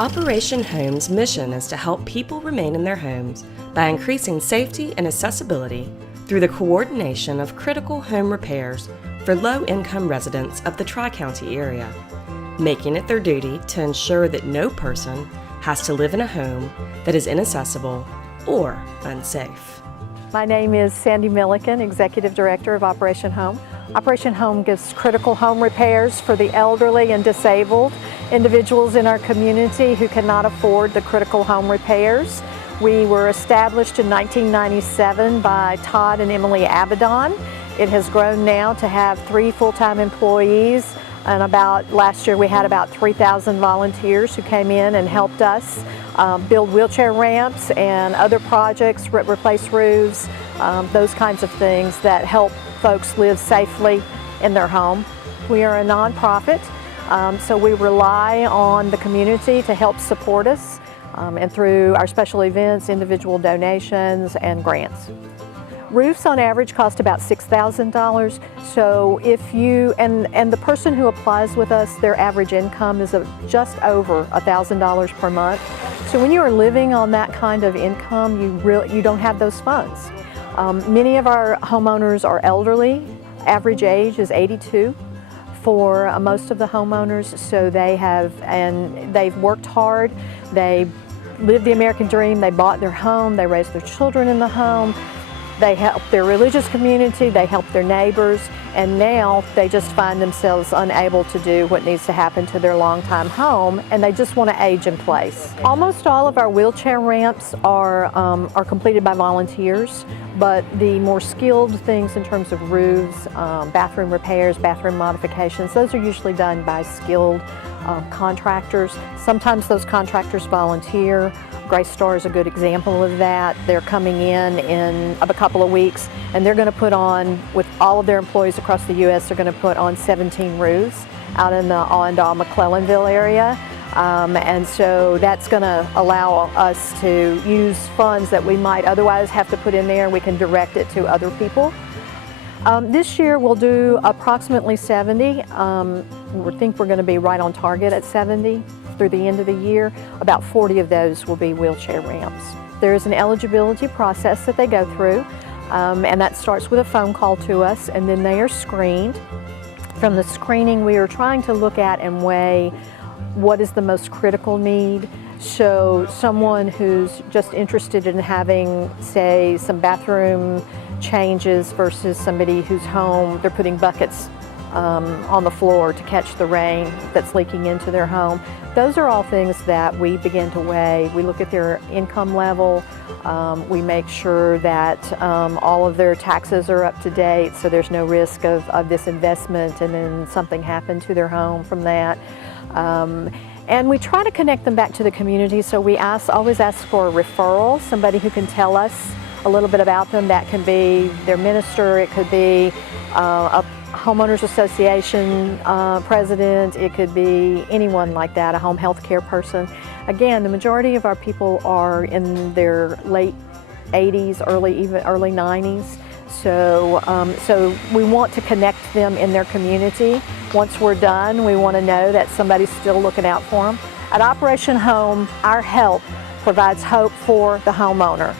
Operation Home's mission is to help people remain in their homes by increasing safety and accessibility through the coordination of critical home repairs for low-income residents of the Tri-County area, making it their duty to ensure that no person has to live in a home that is inaccessible or unsafe. My name is Sandy Milliken, Executive Director of Operation Home. Operation Home gives critical home repairs for the elderly and disabled individuals in our community who cannot afford the critical home repairs. We were established in 1997 by Todd and Emily Abaddon. It has grown now to have 3 full-time employees, and last year we had about 3,000 volunteers who came in and helped us build wheelchair ramps and other projects, replace roofs, those kinds of things that help folks live safely in their home. We are a nonprofit, so we rely on the community to help support us, and through our special events, individual donations, and grants. Roofs on average cost about $6,000, so if you, and the person who applies with us, their average income is just over $1,000 per month. So when you are living on that kind of income, you don't have those funds. Many of our homeowners are elderly. Average age is 82 for most of the homeowners, so they've worked hard. They lived the American dream. They bought their home. They raised their children in the home. They help their religious community, they help their neighbors, and now they just find themselves unable to do what needs to happen to their longtime home, and they just want to age in place. Almost all of our wheelchair ramps are completed by volunteers, but the more skilled things in terms of roofs, bathroom repairs, bathroom modifications, those are usually done by skilled contractors. Sometimes those contractors volunteer. Grace Star is a good example of that. They're coming in a couple of weeks, and they're going to put on, with all of their employees across the U.S., they're going to put on 17 roofs out in the Allendale-McClellanville area. And so that's going to allow us to use funds that we might otherwise have to put in there. We can direct it to other people. This year we'll do approximately 70. We think we're going to be right on target at 70 through the end of the year. About 40 of those will be wheelchair ramps. There is an eligibility process that they go through, and that starts with a phone call to us, and then they are screened. From the screening, we are trying to look at and weigh what is the most critical need. So someone who's just interested in having, say, some bathroom changes versus somebody whose home they're putting buckets on the floor to catch the rain that's leaking into their home. Those are all things that we begin to weigh. We look at their income level. We make sure that all of their taxes are up to date, so there's no risk of this investment and then something happened to their home from that. And we try to connect them back to the community, so we always ask for a referral, somebody who can tell us a little bit about them. That can be their minister, it could be a homeowners association president, it could be anyone like that, a home health care person. Again, the majority of our people are in their late 80s, early 90s. So we want to connect them in their community. Once we're done, we want to know that somebody's still looking out for them. At Operation Home, our help provides hope for the homeowner.